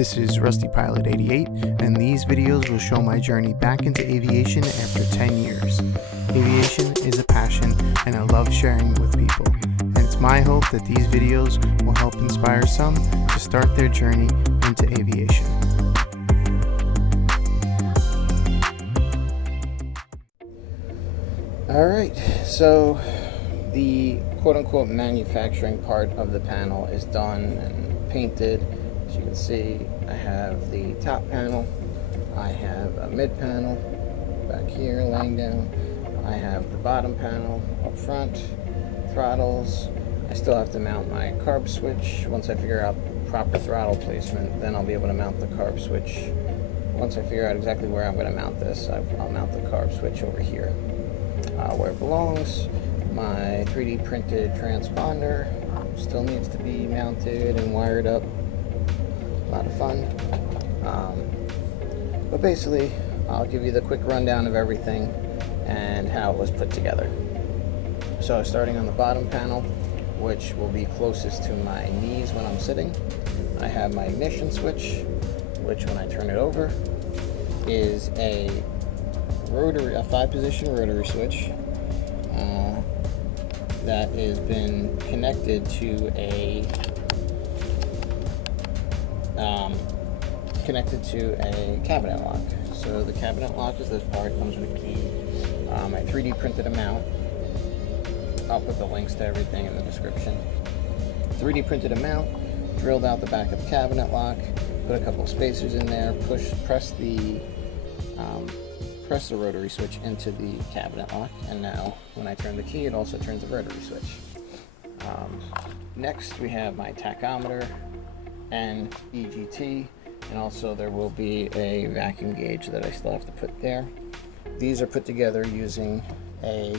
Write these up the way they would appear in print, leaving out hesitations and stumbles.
This is Rusty Pilot 88, and these videos will show my journey back into aviation after 10 years. Aviation is a passion, and I love sharing it with people. And it's my hope that these videos will help inspire some to start their journey into aviation. Alright, so the quote-unquote manufacturing part of the panel is done and painted. As you can see, I have the top panel, I have a mid panel back here laying down, I have the bottom panel up front, throttles. I still have to mount my carb switch. Once I figure out proper throttle placement, then I'll be able to mount the carb switch. Once I figure out exactly where I'm going to mount this, I'll mount the carb switch over here where it belongs. My 3D printed transponder still needs to be mounted and wired up. A lot of fun. But basically, I'll give you the quick rundown of everything and how it was put together. So starting on the bottom panel, which will be closest to my knees when I'm sitting, I have my ignition switch, which when I turn it over is a 5-position rotary switch that has been connected to a cabinet lock. So the cabinet lock is this part, comes with a key. I 3D printed them out. I'll put the links to everything in the description. 3D printed them out, drilled out the back of the cabinet lock, put a couple of spacers in there, press the rotary switch into the cabinet lock, and now when I turn the key, it also turns the rotary switch. Next, we have my tachometer and EGT, and also there will be a vacuum gauge that I still have to put there. These are put together using a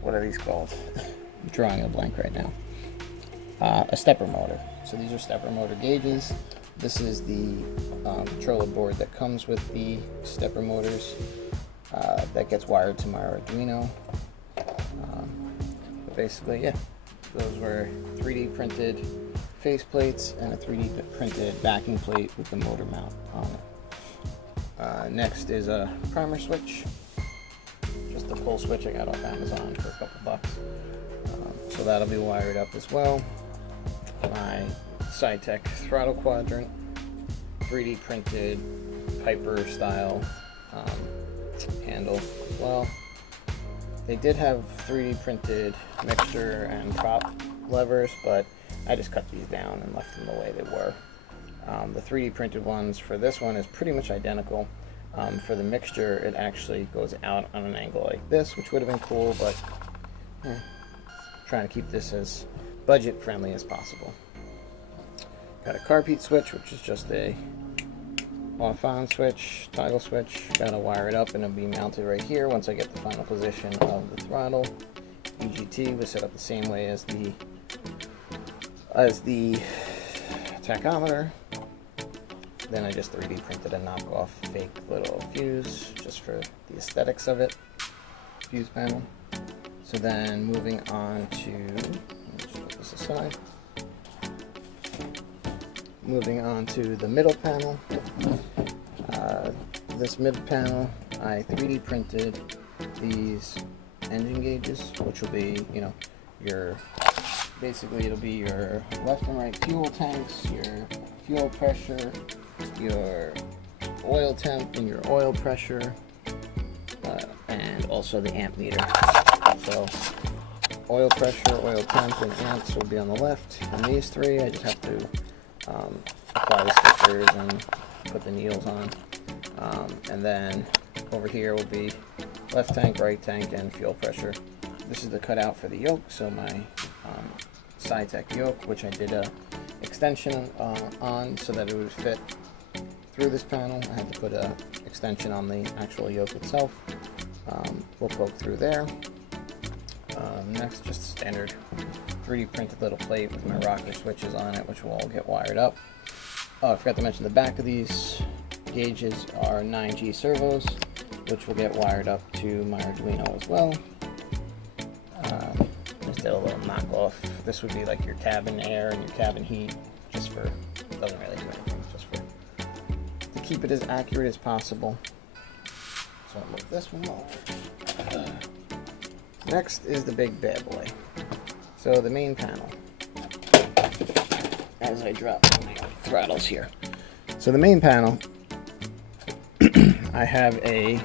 what are these called? I'm drawing a blank right now. A stepper motor. So these are stepper motor gauges. This is the controller board that comes with the stepper motors that gets wired to my Arduino. But basically, yeah, those were 3D printed face plates and a 3D printed backing plate with the motor mount on it. Next is a primer switch, just a pull switch I got off Amazon for a couple bucks. So that'll be wired up as well. My SciTech throttle quadrant, 3D printed Piper style handle as well. They did have 3D printed mixture and prop levers, but I just cut these down and left them the way they were. The 3D printed ones for this one is pretty much identical. For the mixture, it actually goes out on an angle like this, which would have been cool, but trying to keep this as budget friendly as possible. Got a carb heat switch, which is just a off-on switch, toggle switch. Gotta wire it up and it'll be mounted right here once I get the final position of the throttle. EGT was set up the same way as the tachometer. Then I just 3D printed a knockoff fake little fuse just for the aesthetics of it. Fuse panel. So then moving on to, let me just put this aside. Moving on to the middle panel. This mid panel, I 3D printed these engine gauges, which will be, basically it'll be your left and right fuel tanks, your fuel pressure, your oil temp and your oil pressure, and also the amp meter. So oil pressure, oil temp, and amps will be on the left. And these three, I just have to apply the stickers and put the needles on. And then over here will be left tank, right tank, and fuel pressure. This is the cutout for the yoke, so my SciTech yoke, which I did a extension on so that it would fit through this panel. I had to put a extension on the actual yoke itself. We'll poke through there. Next, just a standard 3D printed little plate with my rocker switches on it, which will all get wired up. Oh, I forgot to mention the back of these gauges are 9G servos, which will get wired up to my Arduino as well. Just did a little knockoff. This would be like your cabin air and your cabin heat just for, doesn't really do anything, just for, to keep it as accurate as possible. So I'll move this one over. Next is the big bad boy. So the main panel. As I drop my throttles here. So the main panel, I have I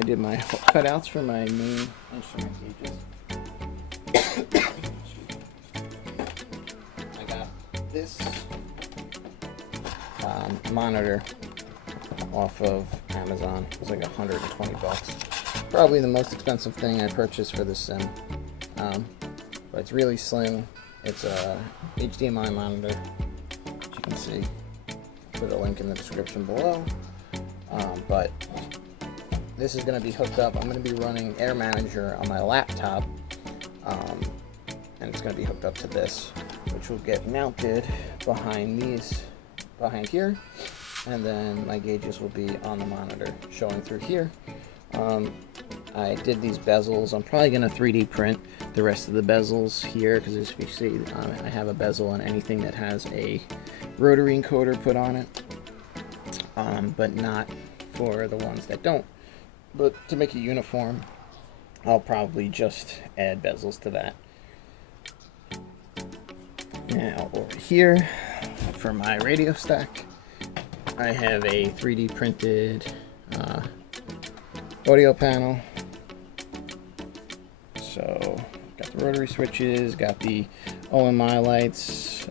did my cutouts for my main instrument gauges. I got this monitor off of Amazon. It was like $120. Probably the most expensive thing I purchased for this sim. But it's really slim. It's a HDMI monitor, as you can see. Put a link in the description below. But this is going to be hooked up. I'm going to be running Air Manager on my laptop, and it's going to be hooked up to this, which will get mounted behind here, and then my gauges will be on the monitor showing through here. I did these bezels. I'm probably going to 3D print the rest of the bezels here, because as you see, I have a bezel on anything that has a rotary encoder put on it, but not for the ones that don't. But to make it uniform, I'll probably just add bezels to that. Now over here, for my radio stack, I have a 3D printed audio panel. So got the rotary switches, got the OMI lights,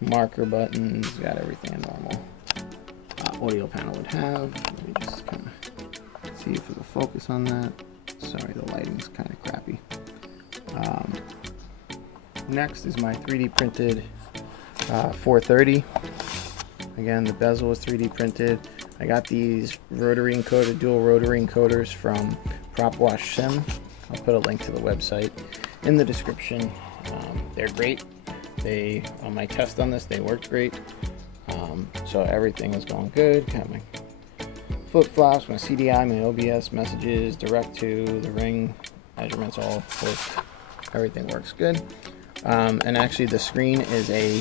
marker buttons, got everything a normal audio panel would have. Let me just kind of see if it'll focus on that. Sorry, the lighting's kind of crappy. Next is my 3D printed 430. Again, the bezel was 3D printed. I got these rotary encoded, dual rotary encoders from PropWash Sim. I'll put a link to the website in the description. They're great. On my test on this, they worked great. So everything is going good. Got my flip-flops, my CDI, my OBS messages, direct to the ring measurements all work. Everything works good. And actually the screen is a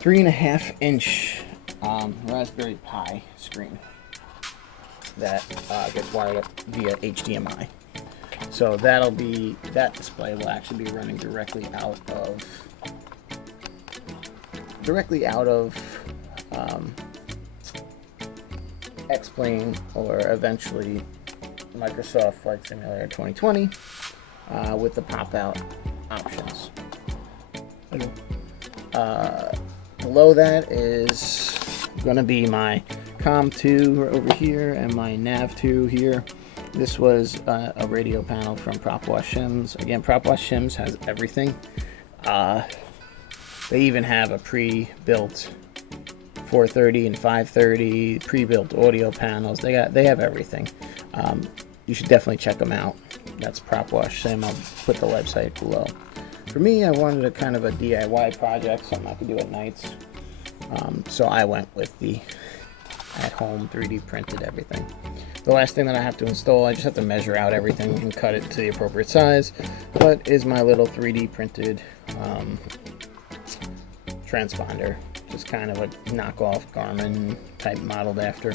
3.5-inch Raspberry Pi screen that gets wired up via HDMI. So that display will actually be running directly out of X-Plane, or eventually Microsoft Flight Simulator 2020 with the pop-out options. Below that is going to be my COM2 over here and my NAV2 here. This was a radio panel from PropWash Sims. Again, PropWash Sims has everything. They even have a pre-built 430 and 530, pre-built audio panels. They have everything. You should definitely check them out. That's PropWash Sim. I'll put the website below. For me, I wanted a kind of a DIY project, something I could do at nights. So I went with the at-home 3D printed everything. The last thing that I have to install, I just have to measure out everything and cut it to the appropriate size, but is my little 3D printed transponder. Just kind of a knockoff Garmin type modeled after.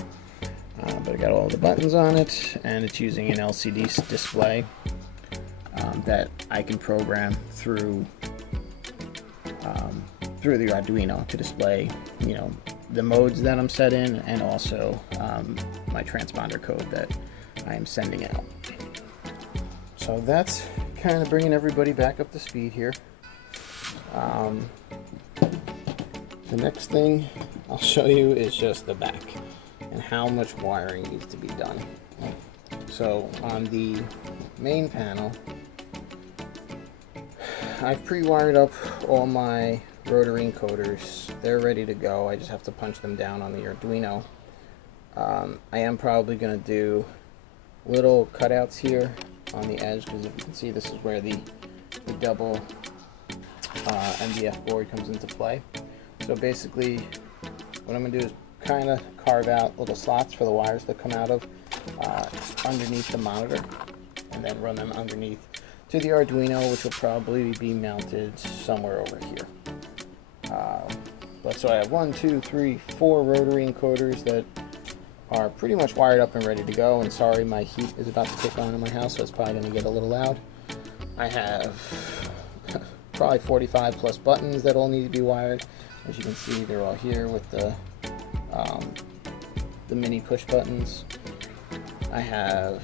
But I got all the buttons on it, and it's using an LCD display that I can program through the Arduino to display, the modes that I'm set in, and also my transponder code that I am sending out. So that's kind of bringing everybody back up to speed here. The next thing I'll show you is just the back and how much wiring needs to be done. So on the main panel, I've pre-wired up all my rotary encoders. They're ready to go. I just have to punch them down on the Arduino. I am probably going to do little cutouts here on the edge, because if you can see, this is where the double MDF board comes into play. So basically what I'm going to do is kind of carve out little slots for the wires that come out of underneath the monitor, and then run them underneath to the Arduino, which will probably be mounted somewhere over here. But so I have 1, 2, 3, 4 rotary encoders that are pretty much wired up and ready to go. And sorry, my heat is about to kick on in my house, so it's probably going to get a little loud. I have probably 45 plus buttons that all need to be wired. As you can see, they're all here with the mini push buttons. I have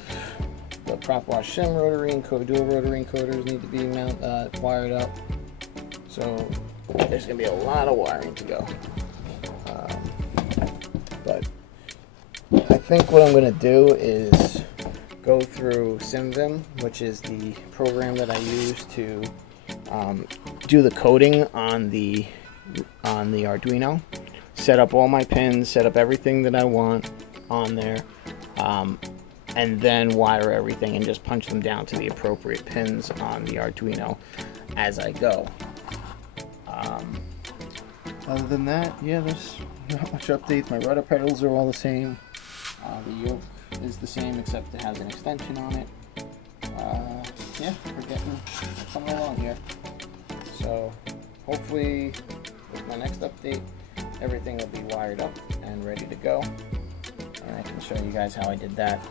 the prop wash sim rotary and dual rotary encoders need to be wired up. So there's going to be a lot of wiring to go. But I think what I'm going to do is go through SimVim, which is the program that I use to do the coding on the Arduino, set up all my pins, set up everything that I want on there, and then wire everything and just punch them down to the appropriate pins on the Arduino as I go. Other than that, yeah, there's not much updates. My rudder pedals are all the same. The yoke is the same except it has an extension on it. Yeah, we're getting somewhere along here. So hopefully with my next update, everything will be wired up and ready to go. And I can show you guys how I did that.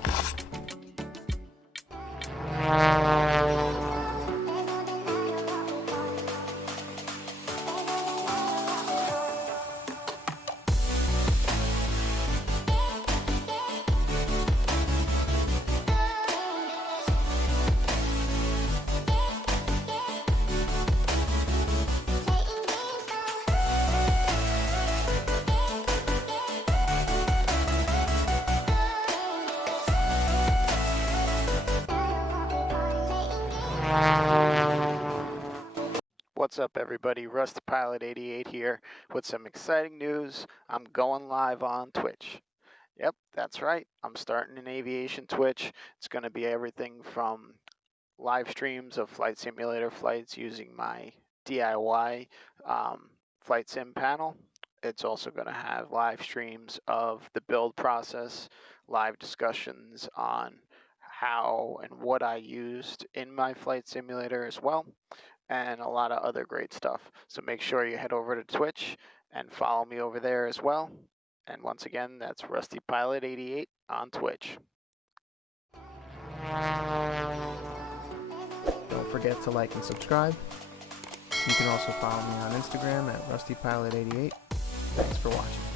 What's up, everybody? Rusty Pilot 88 here with some exciting news. I'm going live on Twitch. Yep, that's right. I'm starting an aviation Twitch. It's going to be everything from live streams of flight simulator flights using my DIY flight sim panel. It's also going to have live streams of the build process, live discussions on how and what I used in my flight simulator as well, and a lot of other great stuff. So make sure you head over to Twitch and follow me over there as well. And once again, that's Rusty Pilot 88 on Twitch. Don't forget to like and subscribe. You can also follow me on Instagram at RustyPilot88. Thanks for watching.